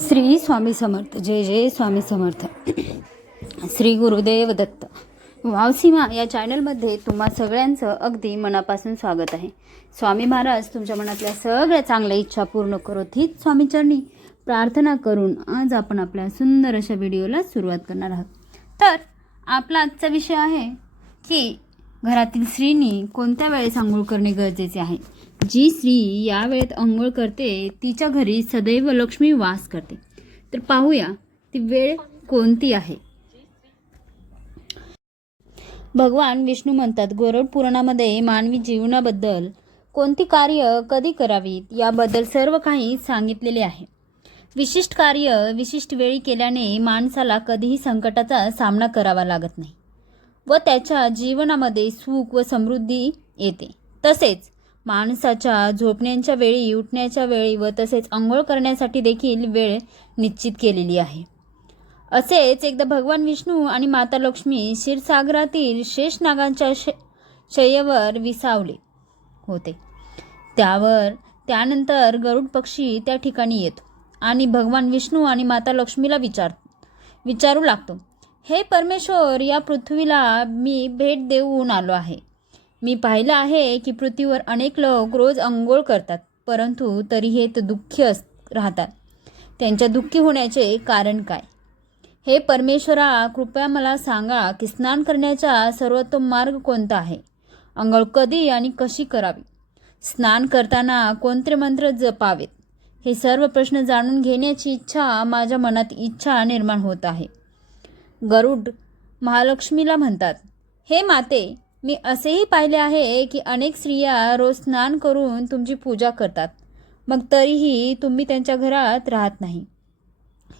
श्री स्वामी समर्थ जय जय स्वामी समर्थ. श्री गुरुदेव दत्त. वावसीमा या चॅनलमध्ये तुम्हा सगळ्यांचं अगदी मनापासून स्वागत आहे. स्वामी महाराज तुमच्या मनातल्या सगळ्या चांगल्या इच्छा पूर्ण करत हीच स्वामीचरणी प्रार्थना करून आज आपण आपल्या सुंदर अशा व्हिडिओला सुरुवात करणार आहोत. तर आपला आजचा विषय आहे की घरातील स्त्रीनी कोणत्या वेळेस आंघोळ करणे गरजेचे आहे? जी स्त्री या वेळेत आंघोळ करते तिच्या घरी सदैव लक्ष्मी वास करते. तर पाहूया ती वेळ कोणती आहे. भगवान विष्णू म्हणतात गरुड पुराणामध्ये मानवी जीवनाबद्दल कोणती कार्य कधी करावीत याबद्दल सर्व काही सांगितलेले आहे. विशिष्ट कार्य विशिष्ट वेळी केल्याने माणसाला कधीही संकटाचा सामना करावा लागत नाही व त्याच्या जीवनामध्ये सुख व समृद्धी येते. तसेच माणसाच्या झोपण्याच्या वेळी उठण्याच्या वेळी व तसेच आंघोळ करण्यासाठी देखील वेळ निश्चित केलेली आहे. असेच एकदा भगवान विष्णू आणि माता लक्ष्मी क्षीरसागरातील शेषनागांच्या श शय्येवर विसावले होते. त्यावर त्यानंतर गरुड पक्षी त्या ठिकाणी येतो आणि भगवान विष्णू आणि माता लक्ष्मीला विचार विचारू लागतो. हे परमेश्वर या पृथ्वीला मी भेट देऊन आलो आहे. मी पाहिलं आहे की पृथ्वीवर अनेक लोक रोज अंघोळ करतात परंतु तरीही तर दुःखी अस राहतात. त्यांच्या दुःखी होण्याचे कारण काय? हे परमेश्वरा कृपया मला सांगा की स्नान करण्याचा सर्वोत्तम मार्ग कोणता आहे? अंघोळ कधी आणि कशी करावी? स्नान करताना कोणते मंत्र जपावेत? हे सर्व प्रश्न जाणून घेण्याची इच्छा माझ्या मनात इच्छा निर्माण होत आहे. गरुड महालक्ष्मीला म्हणतात हे माते मी असेही पाहिले आहे की अनेक स्त्रिया रोज स्नान करून तुमची पूजा करतात. मग तरीही तुम्ही त्यांच्या घरात राहत नाही.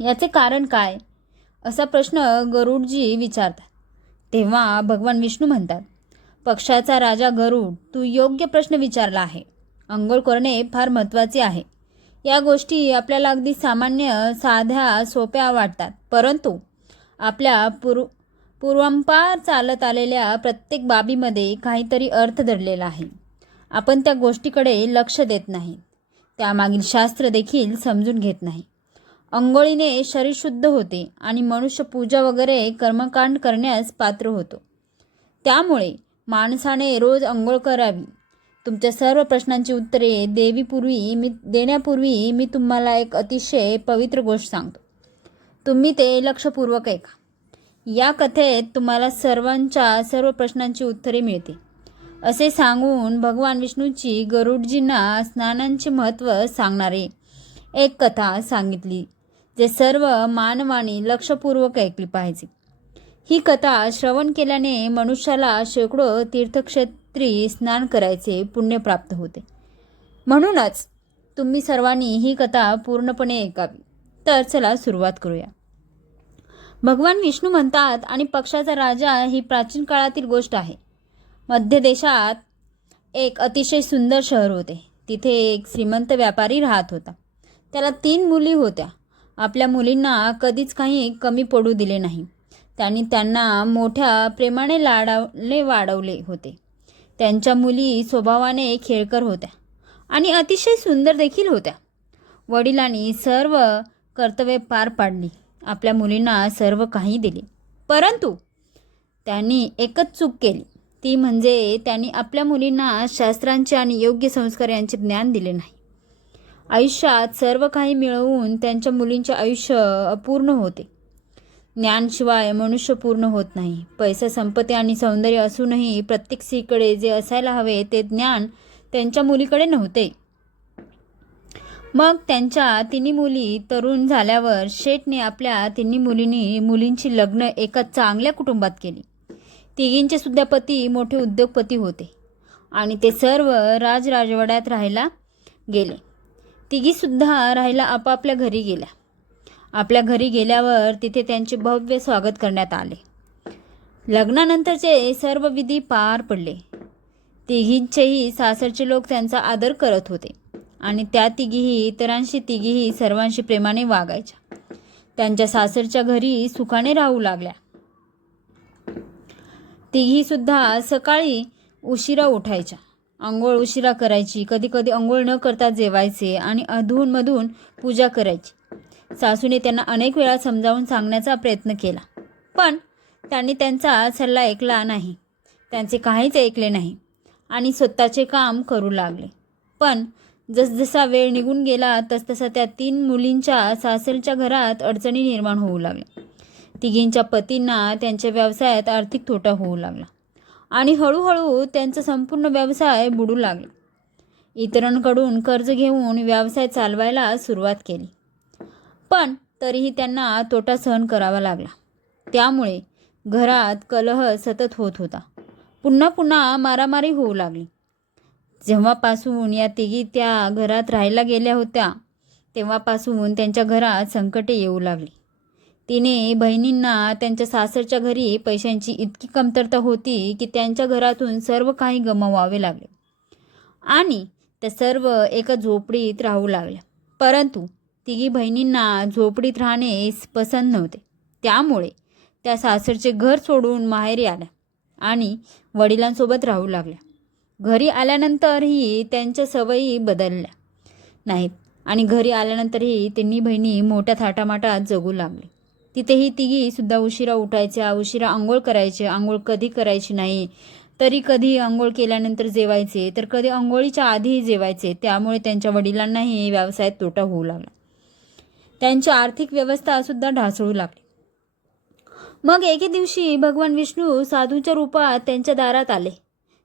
याचे कारण काय? असा प्रश्न गरुडजी विचारतात. तेव्हा भगवान विष्णू म्हणतात पक्षाचा राजा गरुड तू योग्य प्रश्न विचारला आहे. अंघोळ करणे फार महत्त्वाचे आहे. या गोष्टी आपल्याला अगदी सामान्य साध्या सोप्या वाटतात. परंतु आपल्या पूर्व पूर्वांपार चालत आलेल्या प्रत्येक बाबीमध्ये काहीतरी अर्थ दडलेला आहे. आपण त्या गोष्टीकडे लक्ष देत नाही. त्यामागील शास्त्र देखील समजून घेत नाही. अंघोळीने शरीर शुद्ध होते आणि मनुष्य पूजा वगैरे कर्मकांड करण्यास पात्र होतो. त्यामुळे माणसाने रोज अंघोळ करावी. तुमच्या सर्व प्रश्नांची उत्तरे देवीपूर्वी मी देण्यापूर्वी मी तुम्हाला एक अतिशय पवित्र गोष्ट सांगतो. तुम्ही ते लक्षपूर्वक ऐका. या कथेत तुम्हाला सर्वांच्या सर्व प्रश्नांची उत्तरे मिळते असे सांगून भगवान विष्णूची गरुडजींना स्नानांचे महत्त्व सांगणारे एक कथा सांगितली जे सर्व मानवाने लक्षपूर्वक ऐकली पाहिजे. ही कथा श्रवण केल्याने मनुष्याला शेकडो तीर्थक्षेत्री स्नान करायचे पुण्य प्राप्त होते. म्हणूनच तुम्ही सर्वांनी ही कथा पूर्णपणे ऐकावी. तर चला सुरुवात करूया. भगवान विष्णू म्हणतात आणि पक्षाचा राजा ही प्राचीन काळातील गोष्ट आहे. मध्य देशात एक अतिशय सुंदर शहर होते. तिथे एक श्रीमंत व्यापारी राहत होता. त्याला तीन मुली होत्या. आपल्या मुलींना कधीच काही कमी पडू दिले नाही. त्यांनी त्यांना मोठ्या प्रेमाने लाडावले वाढवले होते. त्यांच्या मुली स्वभावाने खेळकर होत्या आणि अतिशय सुंदर देखील होत्या. वडिलांनी सर्व कर्तव्ये पार पाडली. आपल्या मुलींना सर्व काही दिले. परंतु त्यांनी एकच चूक केली. ती म्हणजे त्यांनी आपल्या मुलींना शास्त्रांचे आणि योग्य संस्कार यांचे ज्ञान दिले नाही. आयुष्यात सर्व काही मिळवून त्यांच्या मुलींचे आयुष्य अपूर्ण होते. ज्ञानशिवाय मनुष्य पूर्ण होत नाही. पैसा संपत्ती आणि सौंदर्य असूनही प्रत्येक स्त्रीकडे जे असायला हवे ते ज्ञान त्यांच्या मुलीकडे नव्हते. मग त्यांच्या तिन्ही मुली तरुण झाल्यावर शेठने आपल्या तिन्ही मुलींनी मुलींची लग्न एका चांगल्या कुटुंबात केली. तिघींचे सुद्धा पती मोठे उद्योगपती होते आणि ते सर्व राजराजवाड्यात राहायला गेले. तिघीसुद्धा राहायला आपापल्या घरी गेल्या. आपल्या घरी गेल्यावर तिथे त्यांचे भव्य स्वागत करण्यात आले. लग्नानंतरचे सर्व विधी पार पडले. तिघींचेही सासरचे लोक त्यांचा आदर करत होते. आणि त्या तिघीही इतरांशी तिघीही सर्वांशी प्रेमाने वागायच्या. त्यांच्या सासरच्या घरी सुखाने राहू लागल्या. तिघीसुद्धा सकाळी उशिरा उठायच्या. आंघोळ उशिरा करायची. कधी कधी आंघोळ न करता जेवायचे आणि अधूनमधून पूजा करायची. सासूने त्यांना अनेक वेळा समजावून सांगण्याचा प्रयत्न केला. पण त्यांनी त्यांचा सल्ला ऐकला नाही. त्यांचे काहीच ऐकले नाही. आणि स्वतःचे काम करू लागले. पण जसजसा वेळ निघून गेला तसतसा त्या तीन मुलींच्या सासरच्या घरात अडचणी निर्माण होऊ लागल्या. तिघींच्या पतींना त्यांच्या व्यवसायात आर्थिक तोटा होऊ लागला. आणि हळूहळू त्यांचा संपूर्ण व्यवसाय बुडू लागला. इतरांकडून कर्ज घेऊन व्यवसाय चालवायला सुरुवात केली. पण तरीही त्यांना तोटा सहन करावा लागला. त्यामुळे घरात कलह सतत होत होता. पुन्हा पुन्हा मारामारी होऊ लागली. जेव्हापासून या तिघी त्या घरात राहायला गेल्या होत्या तेव्हापासून त्यांच्या घरात संकटे येऊ लागली. तिने बहिणींना त्यांच्या सासरच्या घरी पैशांची इतकी कमतरता होती की त्यांच्या घरातून सर्व काही गमवावे लागले आणि त्या सर्व एका झोपडीत राहू लागल्या. परंतु तिघी बहिणींना झोपडीत राहणे पसंत नव्हते. त्यामुळे त्या सासरचे घर सोडून माहेरी आल्या आणि वडिलांसोबत राहू लागल्या. घरी आल्यानंतरही त्यांच्या सवयी बदलल्या नाहीत. आणि घरी आल्यानंतरही तिन्ही बहिणी मोठ्या थाटामाटात जगू लागले. तिथेही तिघीसुद्धा उशिरा उठायच्या उशिरा आंघोळ करायचे आंघोळ कधी करायची नाही तरी कधी आंघोळ केल्यानंतर जेवायचे तर कधी आंघोळीच्या आधीही जेवायचे त्यामुळे त्यांच्या वडिलांनाही व्यवसायात तोटा होऊ लागला. त्यांची आर्थिक व्यवस्था सुद्धा ढासळू लागली. मग एके दिवशी भगवान विष्णू साधूच्या रूपात त्यांच्या दारात आले.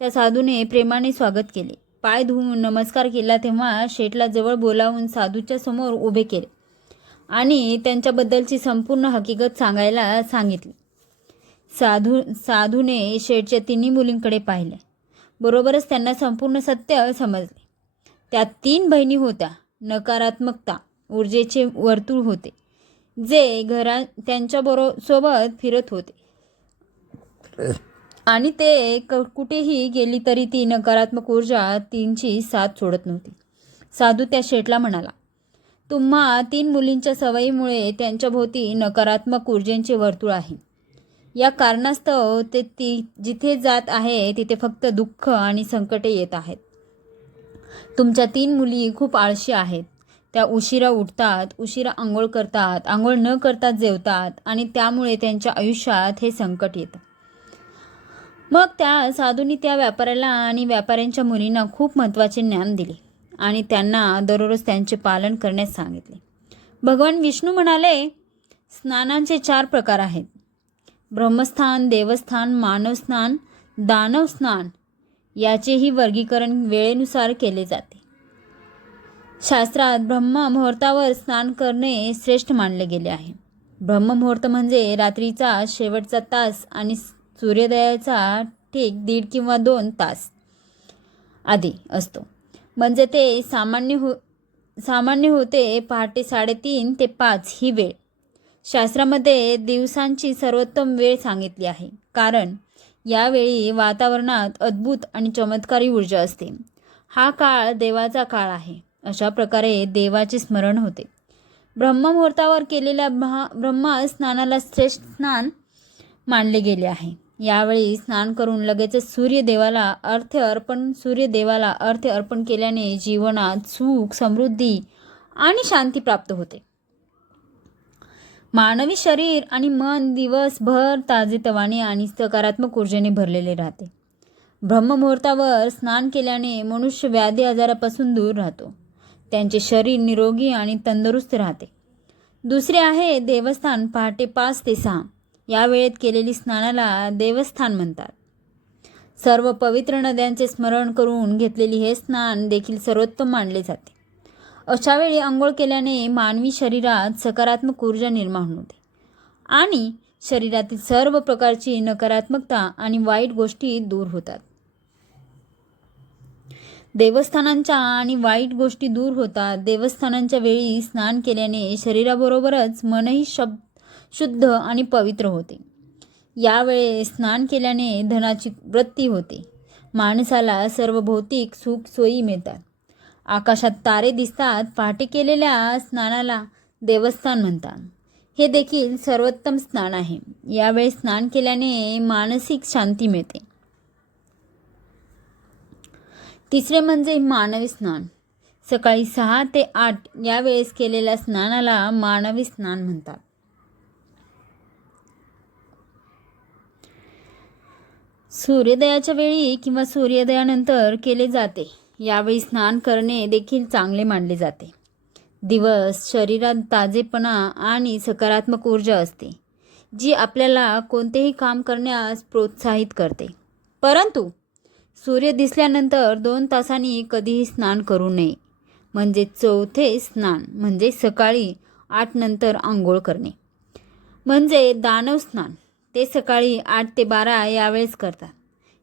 त्या साधूने प्रेमाने स्वागत केले. पाय धुवून नमस्कार केला तेव्हा शेठला जवळ बोलावून साधूच्या समोर उभे केले आणि त्यांच्याबद्दलची संपूर्ण हकीकत सांगायला सांगितली. साधू साधूने शेठच्या तिन्ही मुलींकडे पाहिले. बरोबरच त्यांना संपूर्ण सत्य समजले. त्या तीन बहिणी होत्या. नकारात्मकता ऊर्जेचे वर्तुळ होते जे घरा त्यांच्याबरो सोबत फिरत होते. आणि ते क कुठेही गेली तरी ती नकारात्मक ऊर्जा तीनची साथ सोडत नव्हती. साधू त्या शेठला म्हणाला तुम्हा तीन मुलींच्या सवयीमुळे त्यांच्याभोवती नकारात्मक ऊर्जेचे वर्तुळ आहे. या कारणास्तव ते ती जिथे जात आहे तिथे फक्त दुःख आणि संकटे येत आहेत. तुमच्या तीन मुली खूप आळशी आहेत. त्या उशिरा उठतात उशिरा आंघोळ करतात आंघोळ न करता जेवतात आणि त्यामुळे त्यांच्या आयुष्यात हे संकट येतं. मग त्या साधूंनी त्या व्यापाऱ्याला आणि व्यापाऱ्यांच्या मुलींना खूप महत्त्वाचे ज्ञान दिले आणि त्यांना दररोज त्यांचे पालन करण्यास सांगितले. भगवान विष्णू म्हणाले स्नानांचे चार प्रकार आहेत. ब्रह्मस्थान देवस्थान मानवस्नान दानवस्नान याचेही वर्गीकरण वेळेनुसार केले जाते. शास्त्रात ब्रह्म मुहूर्तावर स्नान करणे श्रेष्ठ मानले गेले आहे. ब्रह्ममुहूर्त म्हणजे रात्रीचा शेवटचा तास आणि सूर्योदयाचा ठीक दीड किंवा दोन तास आधी असतो. म्हणजे ते सामान्य हो सामान्य होते पहाटे साडेतीन ते पाच ही वेळ. शास्त्रामध्ये दिवसांची सर्वोत्तम वेळ सांगितली आहे. कारण यावेळी वातावरणात अद्भुत आणि चमत्कारी ऊर्जा असते. हा काळ देवाचा काळ आहे. अशा प्रकारे देवाचे स्मरण होते. ब्रह्ममुहूर्तावर केलेल्या ब्रहा ब्रह्मा स्नानाला श्रेष्ठ स्नान मानले गेले आहे. यावेळी स्नान करून लगेचच सूर्यदेवाला अर्थ अर्पण सूर्यदेवाला अर्थ अर्पण केल्याने जीवनात सुख समृद्धी आणि शांती प्राप्त होते. मानवी शरीर आणि मन दिवसभर ताजेतवाने आणि सकारात्मक ऊर्जेने भरलेले राहते. ब्रह्ममुहूर्तावर स्नान केल्याने मनुष्य व्याधी आजारापासून दूर राहतो. त्यांचे शरीर निरोगी आणि तंदुरुस्त राहते. दुसरे आहे देवस्थान पहाटे पाच ते सहा. या वेळेत केलेली स्नानाला देवस्थान म्हणतात. सर्व पवित्र नद्यांचे स्मरण करून घेतलेली हे स्नान देखील सर्वोत्तम मानले जाते. अशा वेळी आंघोळ केल्याने मानवी शरीरात सकारात्मक ऊर्जा निर्माण होते. आणि शरीरातील सर्व प्रकारची नकारात्मकता आणि वाईट गोष्टी दूर होतात. देवस्थानांच्या आणि वाईट गोष्टी दूर होतात. देवस्थानांच्या वेळी स्नान केल्याने शरीराबरोबरच मनही शब्द शुद्ध आणि पवित्र होते. यावेळी स्नान केल्याने धनाची वृत्ती होते. माणसाला सर्व भौतिक सुख सोयी मिळतात. आकाशात तारे दिसतात पहाटे केलेल्या स्नानाला देवस्थान म्हणतात. हे देखील सर्वोत्तम स्नान आहे. यावेळी स्नान केल्याने मानसिक शांती मिळते. तिसरे म्हणजे मानवी स्नान. सकाळी सहा ते आठ यावेळेस केलेल्या स्नानाला मानवी स्नान म्हणतात. सूर्योदयाच्या वेळी किंवा सूर्योदयानंतर केले जाते. यावेळी स्नान करणे देखील चांगले मानले जाते. दिवस शरीरात ताजेपणा आणि सकारात्मक ऊर्जा असते जी आपल्याला कोणतेही काम करण्यास प्रोत्साहित करते. परंतु सूर्य दिसल्यानंतर दोन तासांनी कधीही स्नान करू नये. म्हणजे चौथे स्नान म्हणजे सकाळी आठ नंतर आंघोळ करणे. म्हणजे दानव स्नान. ते सकाळी आठ ते बारा यावेळेस करतात.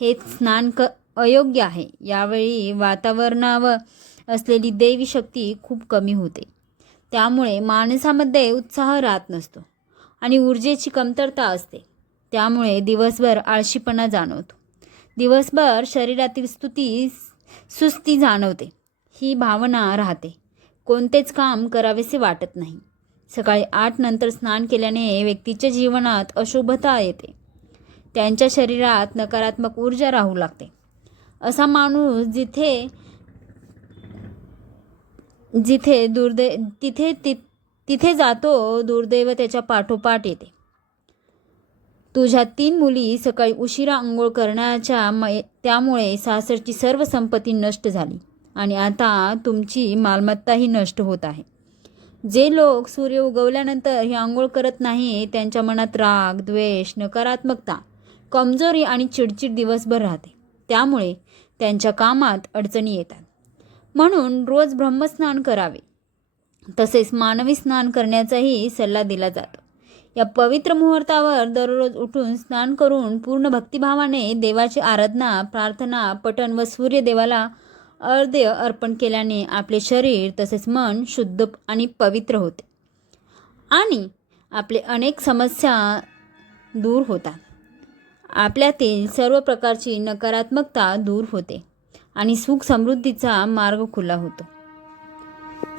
हे स्नान क अयोग्य आहे. यावेळी वातावरणावर असलेली दैवी शक्ती खूप कमी होते. त्यामुळे माणसामध्ये उत्साह राहत नसतो आणि ऊर्जेची कमतरता असते. त्यामुळे दिवसभर आळशीपणा जाणवतो. दिवसभर शरीरातील स्तुती सुस्ती जाणवते. ही भावना राहते. कोणतेच काम करावेसे वाटत नाही. सकाळी आठ नंतर स्नान केल्याने व्यक्तीच्या जीवनात अशुभता येते. त्यांच्या शरीरात नकारात्मक ऊर्जा राहू लागते. असा माणूस जिथे जिथे दुर्दै तिथे ति तिथे जातो दुर्दैव त्याच्या पाठोपाठ येते. तुझ्या तीन मुली सकाळी उशिरा आंघोळ करण्याच्या मै त्यामुळे सासरची सर्व संपत्ती नष्ट झाली आणि आता तुमची मालमत्ताही नष्ट होत आहे. जे लोक सूर्य उगवल्यानंतर ही आंघोळ करत नाही त्यांच्या मनात राग द्वेष नकारात्मकता कमजोरी आणि चिडचिड दिवसभर राहते. त्यामुळे त्यांच्या कामात अडचणी येतात. म्हणून रोज ब्रह्मस्नान करावे. तसेच मानवी स्नान करण्याचाही सल्ला दिला जातो. या पवित्र मुहूर्तावर दररोज उठून स्नान करून पूर्ण भक्तिभावाने देवाची आराधना प्रार्थना पठण व सूर्यदेवाला अर्ध्य अर्पण केल्याने आपले शरीर तसेच मन शुद्ध आणि पवित्र होते. आणि आपले अनेक समस्या दूर होतात. आपल्यातील सर्व प्रकारची नकारात्मकता दूर होते आणि सुख समृद्धीचा मार्ग खुला होतो.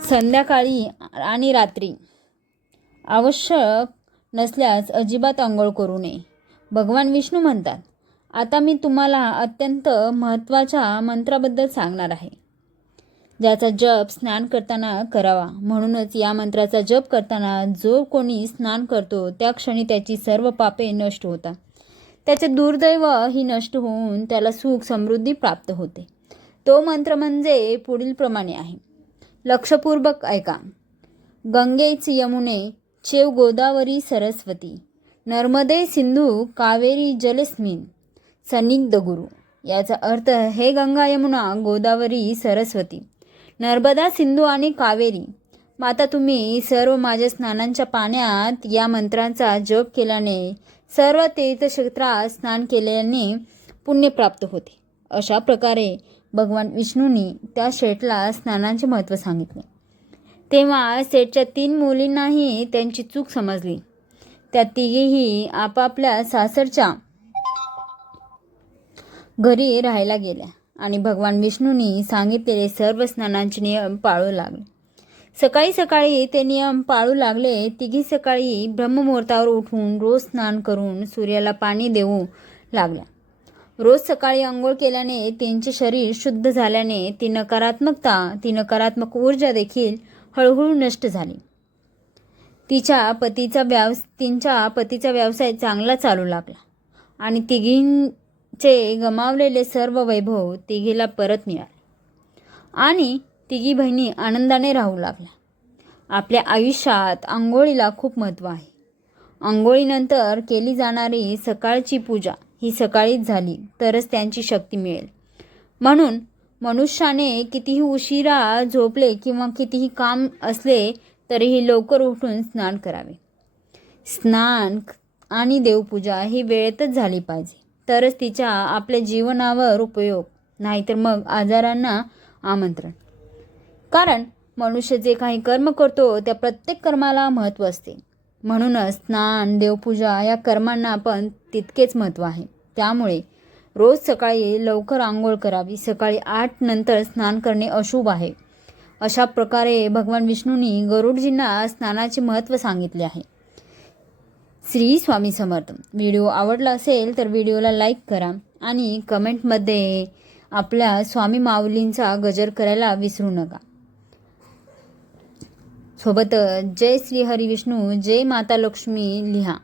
संध्याकाळी आणि रात्री आवश्यक नसल्यास अजिबात आंघोळ करू नये. भगवान विष्णू म्हणतात आता मी तुम्हाला अत्यंत महत्त्वाच्या मंत्राबद्दल सांगणार आहे. ज्याचा जप स्नान करताना करावा. म्हणूनच या मंत्राचा जप करताना जो कोणी स्नान करतो त्या क्षणी त्याची सर्व पापे नष्ट होतात. त्याचे दुर्दैव ही नष्ट होऊन त्याला सुख समृद्धी प्राप्त होते. तो मंत्र म्हणजे पुढील प्रमाणे आहे. लक्षपूर्वक ऐका. गंगेच यमुने चेव गोदावरी सरस्वती नर्मदे सिंधू कावेरी जलस्मिन सन्निग्ध गुरु. याचा अर्थ हे गंगा यमुना गोदावरी सरस्वती नर्मदा सिंधू आणि कावेरी माता तुम्ही सर्व माझ्या स्नानांच्या पाण्यात या मंत्रांचा जप केल्याने सर्व तीर्थक्षेत्रात स्नान केल्याने पुण्य प्राप्त होते. अशा प्रकारे भगवान विष्णूंनी त्या शेठला स्नानांचे महत्त्व सांगितले. तेव्हा सेठच्या तीन मुलींनाही त्यांची चूक समजली. त्या तिघेही आपापल्या सासरच्या घरी राहायला गेल्या आणि भगवान विष्णूंनी सांगितलेले सर्व स्नानांचे नियम पाळू लागले. सकाळी सकाळी ते नियम पाळू लागले. तिघी सकाळी ब्रह्ममुहूर्तावर उठून रोज स्नान करून सूर्याला पाणी देऊ लागल्या. रोज सकाळी आंघोळ केल्याने त्यांचे शरीर शुद्ध झाल्याने ती नकारात्मकता ती नकारात्मक ऊर्जा देखील हळूहळू नष्ट झाली. तिच्या पतीचा व्यवस तिच्या पतीचा व्यवसाय चांगला चालू लागला आणि तिघीं चे गमावलेले सर्व वैभव तिघीला परत मिळाले. आणि तिघी बहिणी आनंदाने राहू लागल्या. आपल्या आयुष्यात आंघोळीला खूप महत्त्व आहे. आंघोळीनंतर केली जाणारी सकाळची पूजा ही सकाळीच झाली तरच त्यांची शक्ती मिळेल. म्हणून मनुष्याने कितीही उशिरा झोपले किंवा कितीही काम असले तरीही लवकर उठून स्नान करावे. स्नान आणि देवपूजा ही वेळेतच झाली पाहिजे. तरच तिच्या आपल्या जीवनावर उपयोग नाहीतर मग आजारांना आमंत्रण. कारण मनुष्य जे काही कर्म करतो त्या प्रत्येक कर्माला महत्त्व असते. म्हणूनच स्नान देवपूजा या कर्मांना पण तितकेच महत्त्व आहे. त्यामुळे रोज सकाळी लवकर आंघोळ करावी सकाळी आठ नंतर स्नान करणे अशुभ आहे. अशा प्रकारे भगवान विष्णूंनी गरुडजींना स्नानाचे महत्त्व सांगितले आहे. श्री स्वामी समर्थ. व्हिडिओ आवडला असेल तर व्हिडिओला लाईक करा आणि कमेंटमध्ये आपल्या स्वामी माऊलींचा गजर करायला विसरू नका. सोबतच जय श्री हरी विष्णू जय माता लक्ष्मी लिहा.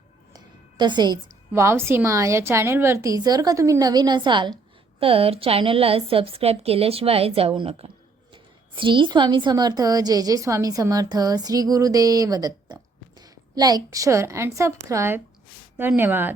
तसेच वाव सीमा या चॅनलवरती जर का तुम्ही नवीन असाल तर चॅनलला सबस्क्राईब केल्याशिवाय जाऊ नका. श्री स्वामी समर्थ जय जय Swami Samarth Shri Gurudev Datta. Like share and subscribe धन्यवाद।